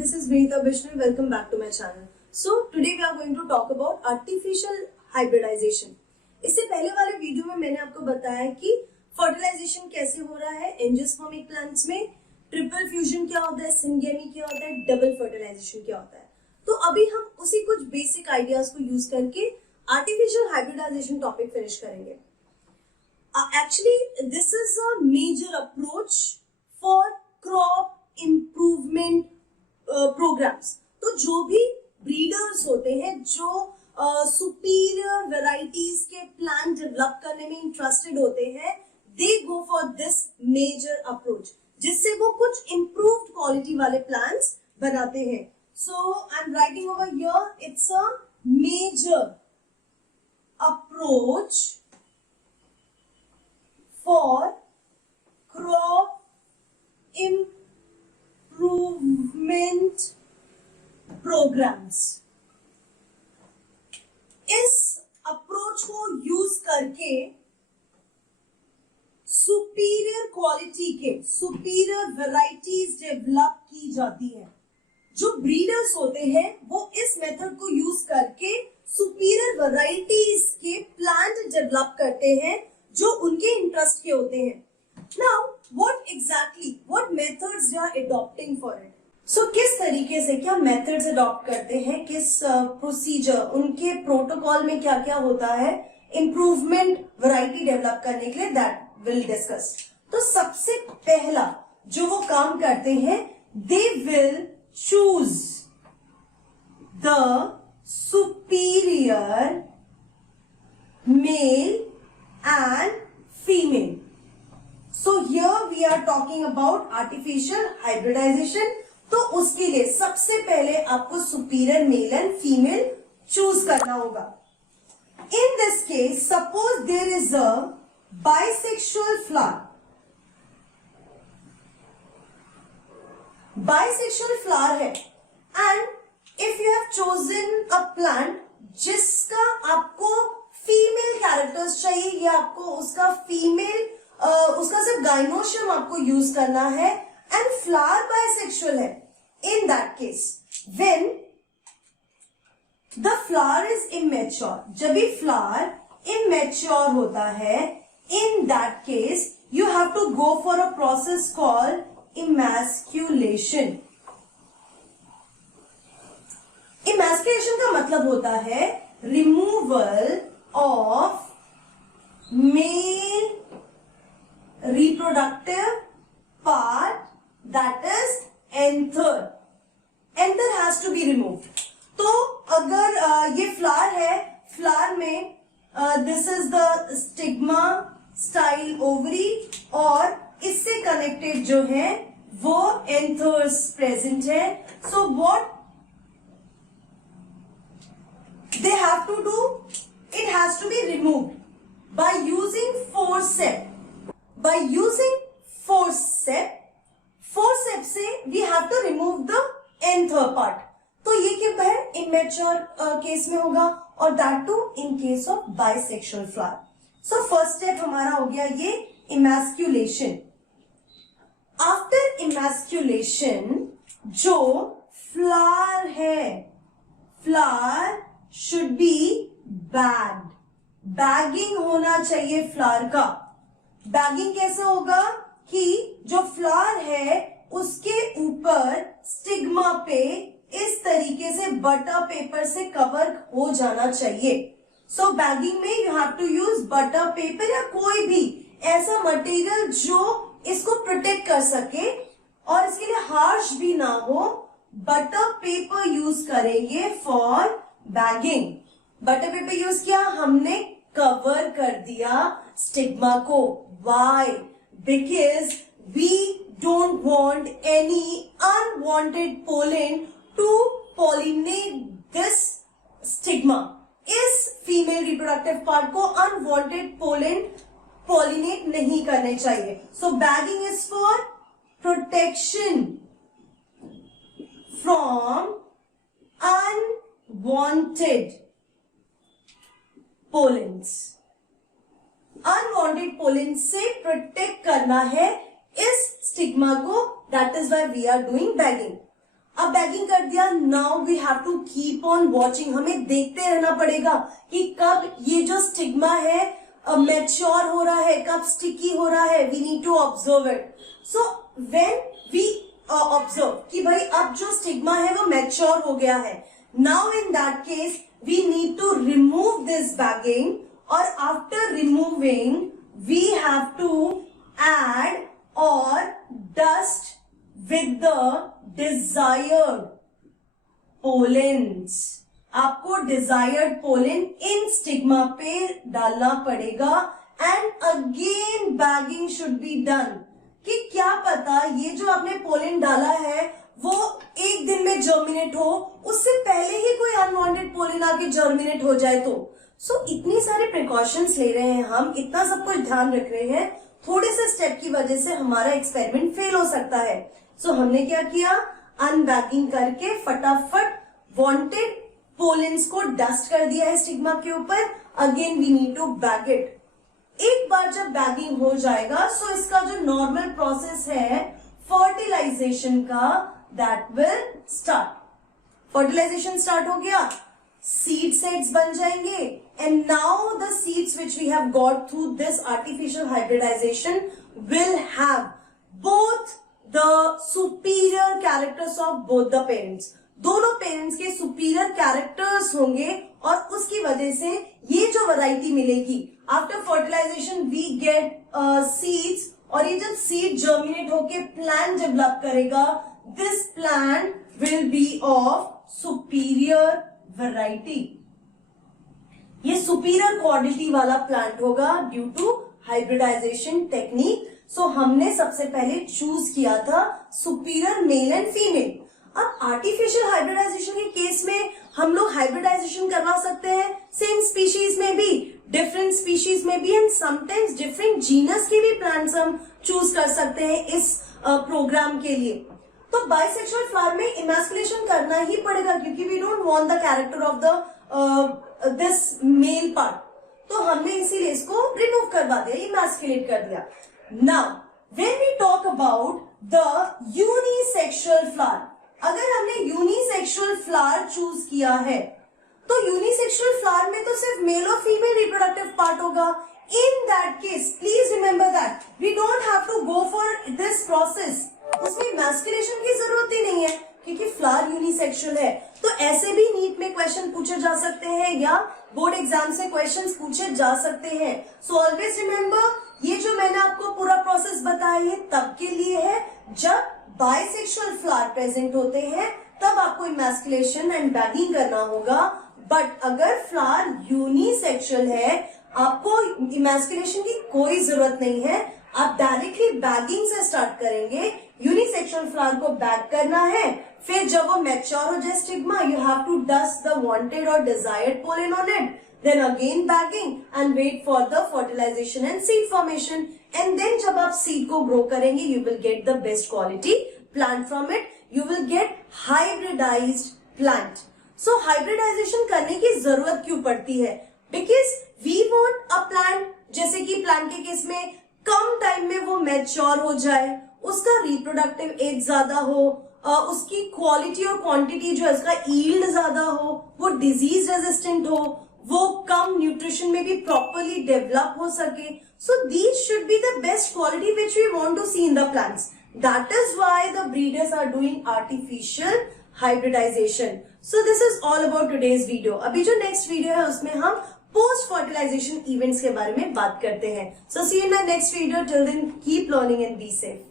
this is Vinita Bishnu. Welcome back to my channel. So today we are going to talk about artificial hybridization. इससे पहले वाले video में मैंने आपको बताया कि फर्टिलाइजेशन कैसे हो रहा है एंजियोस्पर्मिक प्लांट्स में, ट्रिपल फ्यूजन क्या होता है, सिंगेमी क्या होता है, डबल फर्टिलाइजेशन क्या होता है। तो अभी हम उसी कुछ बेसिक आइडियाज को यूज करके आर्टिफिशियल हाइब्रिडाइजेशन टॉपिक फिनिश करेंगे। Actually this is a major approach for crop improvement programmes. तो जो भी ब्रीडर्स होते हैं जो सुपीरियर वेराइटीज के प्लांट डेवलप करने में इंटरेस्टेड होते हैं, they go for this major approach, जिससे वो कुछ इम्प्रूव्ड क्वालिटी वाले प्लांट्स बनाते हैं। So I am writing over here, it's a major approach for crop improvement programmes. इस अप्रोच को यूज करके सुपीरियर क्वालिटी के सुपीरियर वैरायटीज डेवलप की जाती है। जो ब्रीडर्स होते हैं वो इस मेथड को यूज करके सुपीरियर वैरायटीज के प्लांट डेवलप करते हैं जो उनके इंटरेस्ट के होते हैं। Now, what methods they are adopting for it? So, किस तरीके से क्या methods adopt करते हैं, किस प्रोसीजर, उनके प्रोटोकॉल में क्या क्या होता है इम्प्रूवमेंट वैरायटी डेवलप करने के लिए, दैट विल डिस्कस। तो सबसे पहला जो वो काम करते हैं, they will choose the superior male and female. So here we are talking about artificial hybridization। तो उसके लिए सबसे पहले आपको superior male and female choose करना होगा। In this case, suppose there is a bisexual flower। Bisexual flower है and if you have chosen a plant जिसका आपको फीमेल कैरेक्टर्स चाहिए या आपको उसका फीमेल उसका सिर्फ गाइनोशियम आपको यूज करना है एंड फ्लावर बाइसेक्सुअल है, in that case when the flower is immature, जब भी फ्लावर इमेच्योर होता है, in that case you have to go for a process called emasculation. Emasculation का मतलब होता है removal of male reproductive part, that is anther। anther has to be removed। तो अगर ये फ्लावर है, फ्लावर में this is the stigma style ovary और इससे कनेक्टेड जो है वो एंथर्स प्रेजेंट है। So what they have to do, it has to be removed by using forcep. By using forceps से we have to remove the anther part। तो ये क्या है, immature केस में होगा और that too in case of bisexual flower। So first step हमारा हो गया ये emasculation। After emasculation जो flower है, flower should be bagged। bagging होना चाहिए फ्लावर का। बैगिंग कैसे होगा कि जो फ्लावर है उसके ऊपर स्टिग्मा पे इस तरीके से बटर पेपर से कवर हो जाना चाहिए। सो बैगिंग में you have to use butter paper या कोई भी ऐसा मटेरियल जो इसको प्रोटेक्ट कर सके और इसके लिए हार्श भी ना हो। बटर पेपर यूज करेंगे for bagging. Butter paper use किया, हमने कवर कर दिया स्टिग्मा को। Why? Because we don't want any unwanted pollen to pollinate this stigma। इस फीमेल रिप्रोडक्टिव पार्ट को unwanted pollen pollinate नहीं करने चाहिए। So bagging is for protection from unwanted pollens। Unwanted pollen से प्रोटेक्ट करना है इस स्टिग्मा को, that is why we are doing bagging. अब बैगिंग कर दिया, now we have to keep on watching, हमें देखते रहना पड़ेगा कि कब ये जो स्टिग्मा है मैच्योर हो रहा है, कब स्टिकी हो रहा है, we need to observe it. So when we observe कि भाई अब जो स्टिग्मा है वो मैच्योर हो गया है, now in that case we need to remove this bagging, और after removing we have to add or dust with the desired pollens. आपको desired pollen इन स्टिग्मा पे डालना पड़ेगा and again bagging should be done. कि क्या पता ये जो आपने पोलन डाला है वो एक दिन में जर्मिनेट हो, उससे पहले ही कोई अनवांटेड पोलन आके जर्मिनेट हो जाए तो. सो इतनी सारे प्रिकॉशंस ले रहे हैं हम, इतना सब कुछ ध्यान रख रहे हैं, थोड़े से स्टेप की वजह से हमारा एक्सपेरिमेंट फेल हो सकता है. सो हमने क्या किया, अनबैगिंग करके फटाफट वांटेड पोलेंस को डस्ट कर दिया है स्टिग्मा के ऊपर. Again we need to bag it. एक बार जब बैगिंग हो जाएगा सो इसका जो नॉर्मल प्रोसेस है फर्टिलाइजेशन का, that will start. Fertilization start हो गया, seed sets बन जाएंगे, and now the seeds which we have got through this artificial hybridization will have both the superior characters of both the parents. दोनों parents के superior characters होंगे और उसकी वजह से ये जो वैरायटी मिलेगी after fertilization we get seeds, और ये जब सीड जर्मिनेट होके प्लांट डेवलप करेगा, this plant will be of superior variety. ये सुपीरियर क्वालिटी वाला प्लांट होगा due to hybridization technique. So हमने सबसे पहले चूज किया था सुपीरियर मेल एंड फीमेल. अब आर्टिफिशियल हाइब्रिडाइजेशन के केस में हम लोग हाइब्रिडाइजेशन करवा सकते हैं सेम स्पीशीज में भी, डिफरेंट स्पीशीज में भी, एंड समटाइम्स डिफरेंट जीनस के भी प्लांट्स हम चूज कर सकते हैं इस प्रोग्राम के लिए. तो बाइसेक्सुअल फ्लावर में इमैस्कुलेशन करना ही पड़ेगा क्योंकि we don't want the character of the this male part. तो हमने इसीलिए इसको रिमूव करवा दिया, इमैस्कुलेट कर दिया. Now when we talk about the unisexual flower, अगर हमने यूनिसेक्सुअल फ्लावर चूज किया है तो यूनिसेक्सुअल फ्लावर में तो सिर्फ मेल और फीमेल रिप्रोडक्टिव पार्ट होगा. In that case please remember that we don't have to go for this process. उसमें मैस्कुलेशन की जरूरत ही नहीं है क्योंकि फ्लावर यूनिसेक्सुअल है. तो ऐसे भी नीट में क्वेश्चन पूछे जा सकते हैं या बोर्ड एग्जाम से क्वेश्चंस पूछे जा सकते हैं. सो ऑलवेज रिमेंबर, ये जो मैंने आपको पूरा प्रोसेस बताया है तब के लिए है जब बाइसेक्सुअल फ्लावर प्रेजेंट होते हैं, तब आपको इमैस्कुलेशन एंड बैगिंग करना होगा. बट अगर फ्लावर यूनिसेक्सुअल है आपको इमैस्कुलेशन की कोई जरूरत नहीं है, आप डायरेक्टली बैगिंग से स्टार्ट करेंगे. यूनिसेक्सुअल फ्लावर को बैग करना है, फिर जब वो मैच्योर हो जाए stigma, you have to dust the wanted और desired pollen on it, then again bagging and wait for the fertilization and seed formation, and then जब आप seed को grow करेंगे you will get the best quality plant from it, you will get hybridized plant. So hybridization करने की जरूरत क्यों पड़ती है? Because we want a plant, जैसे कि प्लांट के केस में कम टाइम में वो मैच्योर हो जाए, उसका रिप्रोडक्टिव एज ज्यादा हो, उसकी क्वालिटी और क्वांटिटी जो है उसका यील्ड ज्यादा हो, वो डिजीज रेजिस्टेंट हो, वो कम न्यूट्रिशन में भी प्रॉपरली डेवलप हो सके. So these should be the best quality which we want to see in the plants. That is why the breeders are doing artificial hybridization. So this is all about today's video. अभी जो next video है उसमें हम post fertilisation events के बारे में बात करते हैं. So see you in my next video. Till then keep learning and be safe.